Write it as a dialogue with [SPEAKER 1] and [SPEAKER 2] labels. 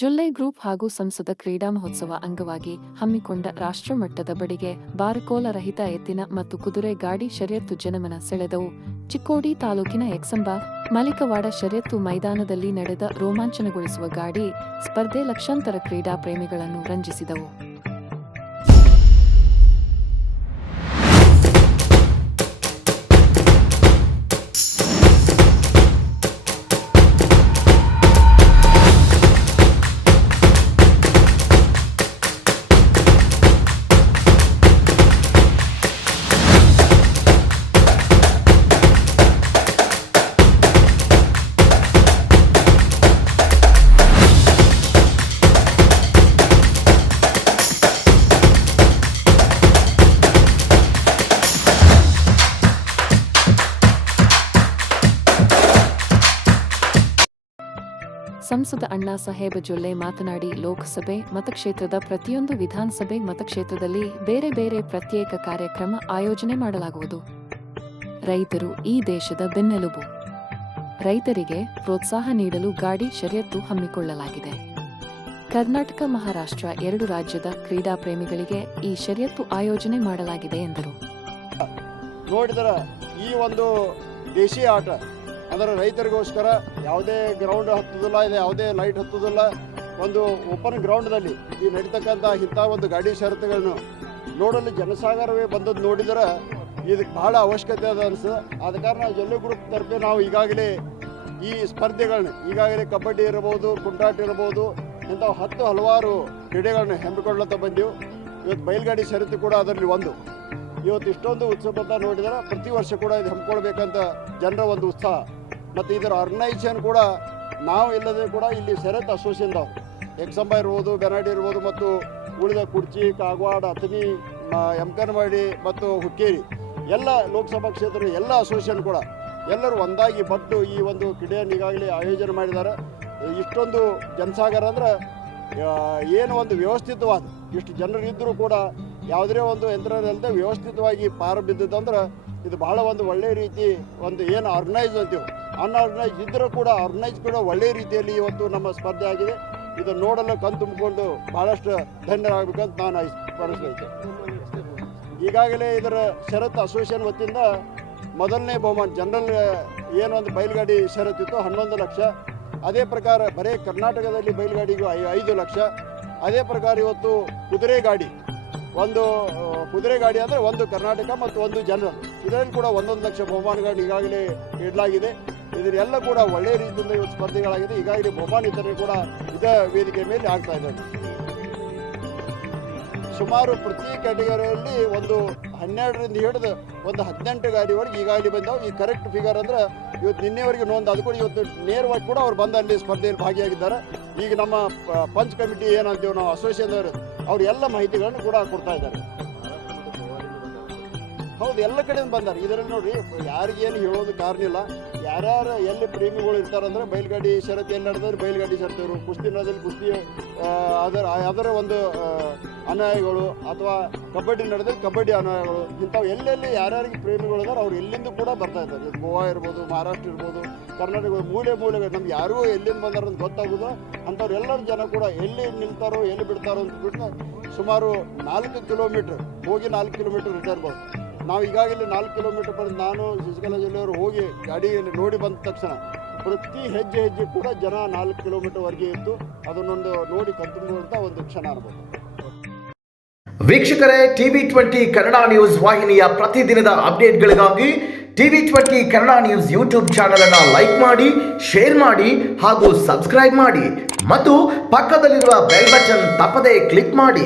[SPEAKER 1] Jolle group ಹಾಗೂ ಸಂಸದ ಕ್ರೀಡಾ ಮಹೋತ್ಸವ ಅಂಗವಾಗಿ ಹಮ್ಮಿಕೊಂಡ ರಾಷ್ಟ್ರಮಟ್ಟದ ಬಡಿಗೆ ಬಾರಕೋಲ ರಹಿತ ಎತ್ತಿನ ಮತ್ತು ಕುದುರೆ ಗಾಡಿ ಶರ್ಯತ್ತು ಜನಮನ ಸೆಳೆದವು. ಚಿಕ್ಕೋಡಿ ತಾಲೂಕಿನ ಎಕ್ಸಂಬ, ಮಲಿಕವಾಡ ಶರ್ಯತ್ತು ಮೈದಾನದಲ್ಲಿ ನಡೆದ ರೋಮಾಂಚನಗೊಳಿಸುವ ಗಾಡಿ ಸ್ಪರ್ಧೆ ಲಕ್ಷಾಂತರ ಕ್ರೀಡಾ ಪ್ರೇಮಿಗಳನ್ನು ರಂಜಿಸಿದವು. ಸಂಸದ ಅಣ್ಣಾ ಸಾಹೇಬ ಜೊಲ್ಲೆ ಮಾತನಾಡಿ ಲೋಕಸಭೆ ಮತಕ್ಷೇತ್ರದ ಪ್ರತಿಯೊಂದು ವಿಧಾನಸಭೆ ಮತಕ್ಷೇತ್ರದಲ್ಲಿ ಬೇರೆ ಬೇರೆ ಪ್ರತ್ಯೇಕ ಕಾರ್ಯಕ್ರಮ ಆಯೋಜನೆ ಮಾಡಲಾಗುವುದು. ರೈತರು ಈ ದೇಶದ ಬೆನ್ನೆಲುಬು. ರೈತರಿಗೆ ಪ್ರೋತ್ಸಾಹ ನೀಡಲು ಗಾಡಿ ಶರ್ಯತ್ತು ಹಮ್ಮಿಕೊಳ್ಳಲಾಗಿದೆ. ಕರ್ನಾಟಕ ಮಹಾರಾಷ್ಟ್ರ ಎರಡು ರಾಜ್ಯದ ಕ್ರೀಡಾ ಪ್ರೇಮಿಗಳಿಗೆ ಈ ಶರ್ಯತ್ತು ಆಯೋಜನೆ ಮಾಡಲಾಗಿದೆ ಎಂದರು.
[SPEAKER 2] ನೋಡಿದರ ಈ ಒಂದು ದೇಶೀಯ ಆಟ ಅಂದರೆ ರೈತರಿಗೋಸ್ಕರ ಯಾವುದೇ ಗ್ರೌಂಡ್ ಹತ್ತುದಿಲ್ಲ ಇದೆ ಯಾವುದೇ ಲೈಟ್ ಹತ್ತುದಿಲ್ಲ. ಒಂದು ಓಪನ್ ಗ್ರೌಂಡ್ನಲ್ಲಿ ಈ ನಡೀತಕ್ಕಂಥ ಇಂಥ ಒಂದು ಗಾಡಿ ಷರತ್ತುಗಳನ್ನು ನೋಡಲು ಜನಸಾಗರವೇ ಬಂದದ್ದು ನೋಡಿದ್ರೆ ಇದಕ್ಕೆ ಬಹಳ ಅವಶ್ಯಕತೆ ಅದ ಅನಿಸ್ತದೆ ಆದ ಕಾರಣ ಜೊಲ್ಲೆ ಗ್ರೂಪ್ ತರಬೇ ನಾವು ಈಗಾಗಲೇ ಈ ಸ್ಪರ್ಧೆಗಳನ್ನ, ಈಗಾಗಲೇ ಕಬಡ್ಡಿ ಇರಬಹುದು ಕುಂಟಾಟ ಇರಬಹುದು ಇಂಥ ಹತ್ತು ಹಲವಾರು ಕ್ರೀಡೆಗಳನ್ನ ಹಮ್ಮಿಕೊಳ್ಳುತ್ತಾ ಬಂದೆವು. ಇವತ್ತು ಬಯಲ್ಗಾಡಿ ಷರತ್ತು ಕೂಡ ಅದರಲ್ಲಿ ಒಂದು. ಇವತ್ತು ಇಷ್ಟೊಂದು ಉತ್ಸವದ ನೋಡಿದರೆ ಪ್ರತಿ ವರ್ಷ ಕೂಡ ಇದು ಹಮ್ಮಿಕೊಳ್ಬೇಕಂತ ಜನರ ಒಂದು ಉತ್ಸಾಹ. ಮತ್ತು ಇದರ ಆರ್ಗನೈಸೇಷನ್ ಕೂಡ ನಾವು ಇಲ್ಲದೆ ಕೂಡ ಇಲ್ಲಿ ಸೆರೆತ್ ಅಸೋಸಿಯೇಷನ್ದವ್ರು ಎಕ್ಸಂಬ ಇರ್ಬೋದು ಬೆನಾಡಿ ಇರ್ಬೋದು ಮತ್ತು ಉಳಿದ ಕುರ್ಚಿ ಕಾಗವಾಡ ಅಥಣಿ ಎಮ್ಕನವಾಡಿ ಮತ್ತು ಹುಕ್ಕೇರಿ ಎಲ್ಲ ಲೋಕಸಭಾ ಕ್ಷೇತ್ರ, ಎಲ್ಲ ಅಸೋಸಿಯೇಷನ್ ಕೂಡ ಎಲ್ಲರೂ ಒಂದಾಗಿ ಬಟ್ಟು ಈ ಒಂದು ಕ್ರೀಡೆಯನ್ನು ಈಗಾಗಲೇ ಆಯೋಜನೆ ಮಾಡಿದ್ದಾರೆ. ಇಷ್ಟೊಂದು ಜನಸಾಗರ ಅಂದ್ರೆ ಏನು ಒಂದು ವ್ಯವಸ್ಥಿತವಾದ, ಇಷ್ಟು ಜನರು ಇದ್ದರೂ ಕೂಡ ಯಾವುದೇ ಒಂದು ಯಂತ್ರದಲ್ಲದೆ ವ್ಯವಸ್ಥಿತವಾಗಿ ಪಾರು ಬಿದ್ದದಂದ್ರೆ ಇದು ಬಹಳ ಒಂದು ಒಳ್ಳೆಯ ರೀತಿ ಒಂದು ಏನು ಆರ್ಗನೈಸ್ ಅಂತೀವಿ. ಅನ್ಆರ್ಗನೈಸ್ ಇದ್ದರೂ ಕೂಡ ಆರ್ಗನೈಸ್ ಕೂಡ ಒಳ್ಳೆಯ ರೀತಿಯಲ್ಲಿ ಇವತ್ತು ನಮ್ಮ ಸ್ಪರ್ಧೆ ಆಗಿದೆ. ಇದು ನೋಡಲು ಕಣ್ ತುಂಬಿಕೊಂಡು ಬಹಳಷ್ಟು ಧನ್ಯರಾಗಬೇಕಂತ ನಾನು ಸ್ಮರಿಸ್ಲೈತೆ ಈಗಾಗಲೇ ಇದರ ಷರತ್ತು ಅಸೋಸಿಯೇಷನ್ ವತಿಯಿಂದ ಮೊದಲನೇ ಬಹುಮಾನ ಜನರಲ್ ಏನು ಒಂದು ಬಯಲುಗಾಡಿ ಷರತ್ತಿತ್ತು ಹನ್ನೊಂದು ಲಕ್ಷ. ಅದೇ ಪ್ರಕಾರ ಬರೀ ಕರ್ನಾಟಕದಲ್ಲಿ ಬಯಲುಗಾಡಿಗೂ ಐ, ಐದು ಲಕ್ಷ. ಅದೇ ಪ್ರಕಾರ ಇವತ್ತು ಕುದುರೆ ಗಾಡಿ, ಒಂದು, ಕುದುರೆ ಗಾಡಿ ಅಂದರೆ ಒಂದು ಕರ್ನಾಟಕ ಮತ್ತು ಒಂದು ಜನರಲ್ ಇದರಲ್ಲಿ ಕೂಡ ಒಂದೊಂದು ಲಕ್ಷ ಬಹುಮಾನಗಳನ್ನು ಈಗಾಗಲೇ ನೀಡಲಾಗಿದೆ. ಇದರೆಲ್ಲ ಕೂಡ ಒಳ್ಳೆಯ ರೀತಿಯಿಂದ ಇವತ್ತು ಸ್ಪರ್ಧೆಗಳಾಗಿದೆ. ಈಗಾಗಲೇ ಬಹುಮಾನ ವಿತರಣೆ ಕೂಡ ಇದೇ ವೇದಿಕೆ ಮೇಲೆ ಆಗ್ತಾ ಇದೆ ಸುಮಾರು ಪ್ರತಿ ಕ್ಯಾಟಗರಿಯಲ್ಲಿ ಒಂದು ಹನ್ನೆರಡರಿಂದ ಹಿಡಿದು ಒಂದು ಹದಿನೆಂಟು ಗಾಡಿವರೆಗೆ ಈಗಾಗಲೇ ಬಂದವು. ಈ ಕರೆಕ್ಟ್ ಫಿಗರ್ ಅಂದ್ರೆ ಇವತ್ತು ನಿನ್ನೆವರೆಗೆ ನೋಂದು ಅದು ಕೂಡ ಇವತ್ತು ನೇರವಾಗಿ ಕೂಡ ಅವ್ರು ಬಂದು ಅಲ್ಲಿ ಸ್ಪರ್ಧೆಯಲ್ಲಿ ಭಾಗಿಯಾಗಿದ್ದಾರೆ. ಈಗ ನಮ್ಮ ಪಂಚ್ ಕಮಿಟಿ ಏನಂತೀವಿ ನಾವು ಅಸೋಸಿಯೇಷನ್ ಅವ್ರು ಎಲ್ಲ ಮಾಹಿತಿಗಳನ್ನು ಕೂಡ ಕೊಡ್ತಾ ಇದ್ದಾರೆ. ಹೌದು, ಎಲ್ಲ ಕಡೆಯಿಂದ ಬಂದಾರೆ. ಇದರಲ್ಲಿ ನೋಡ್ರಿ ಯಾರಿಗೇನು ಹೇಳೋದು ಕಾರಣ ಇಲ್ಲ. ಯಾರ್ಯಾರು ಎಲ್ಲಿ ಪ್ರೇಮಿಗಳು ಇರ್ತಾರಂದ್ರೆ ಬಯಲುಗಾಡಿ ಷರತ್ತು ಎಲ್ಲಿ ನಡೆದ್ರೆ ಬಯಲುಗಾಡಿ ಷರತ್ತು ಕುಸ್ತಿ ನಡೆದಲ್ಲಿ ಕುಸ್ತಿ ಅದರ ಅದರ ಒಂದು ಅನ್ಯಾಯಗಳು ಅಥವಾ ಕಬಡ್ಡಿ ನಡೆದ್ರೆ ಕಬಡ್ಡಿ ಅನ್ಯಾಯಗಳು. ಇಂಥವು ಎಲ್ಲೆಲ್ಲಿ ಯಾರ್ಯಾರಿಗೆ ಪ್ರೇಮಿಗಳು ಇದಾರೆ ಅವ್ರು ಎಲ್ಲಿಂದ ಕೂಡ ಬರ್ತಾ ಇದ್ದಾರೆ. ಇದು ಗೋವಾ ಇರ್ಬೋದು, ಮಹಾರಾಷ್ಟ್ರ ಇರ್ಬೋದು, ಕರ್ನಾಟಕ ಮೂಲೆ ಮೂಲೆಗಳು ನಮ್ಗೆ ಯಾರೂ ಎಲ್ಲಿಂದ ಬಂದಾರ ಅಂತ ಗೊತ್ತಾಗೋದು ಜನ ಕೂಡ ಎಲ್ಲಿ ನಿಲ್ತಾರೋ, ಎಲ್ಲಿ ಬಿಡ್ತಾರೋ ಅಂತ ಬಿಟ್ಟು ಸುಮಾರು ನಾಲ್ಕು ಕಿಲೋಮೀಟ್ರ್, ಹೋಗಿ ನಾಲ್ಕು ಕಿಲೋಮೀಟ್ರ್ ರಿಟರ್ನ್ ಬರ್ಬೋದು ನಾವು ಈಗಾಗಲೇ ನಾಲ್ಕು ಕಿಲೋಮೀಟರ್ ಬಂದು ನಾನು ಶಶಿಕಲಾ ಜಿಲ್ಲೆಯವರು ಹೋಗಿ ಗಾಡಿಯಲ್ಲಿ ನೋಡಿ ಬಂದ ತಕ್ಷಣ ಪ್ರತಿ ಹೆಜ್ಜೆ ಹೆಜ್ಜೆ ಕೂಡ ಜನ ನಾಲ್ಕು ಕಿಲೋಮೀಟರ್ವರೆಗೆ ಇತ್ತು ಅದನ್ನೊಂದು ನೋಡಿ ಕಣ್ತುಂಬುವಂಥ ಒಂದು ಕ್ಷಣ ಅನ್ಬೋದು.
[SPEAKER 3] ವೀಕ್ಷಕರೇ, ಟಿವಿ ಟ್ವೆಂಟಿ ಕನ್ನಡ ನ್ಯೂಸ್ ವಾಹಿನಿಯ ಪ್ರತಿದಿನದ ಅಪ್ಡೇಟ್ಗಳಿಗಾಗಿ TV twenty Kannada news YouTube channel ಅನ್ನು ಲೈಕ್ ಮಾಡಿ, ಶೇರ್ ಮಾಡಿ ಹಾಗೂ ಸಬ್ಸ್ಕ್ರೈಬ್ ಮಾಡಿ. ಮತ್ತು ಪಕ್ಕದಲ್ಲಿರುವ ಬೆಲ್ ಬಟನ್ ತಪ್ಪದೇ ಕ್ಲಿಕ್ ಮಾಡಿ.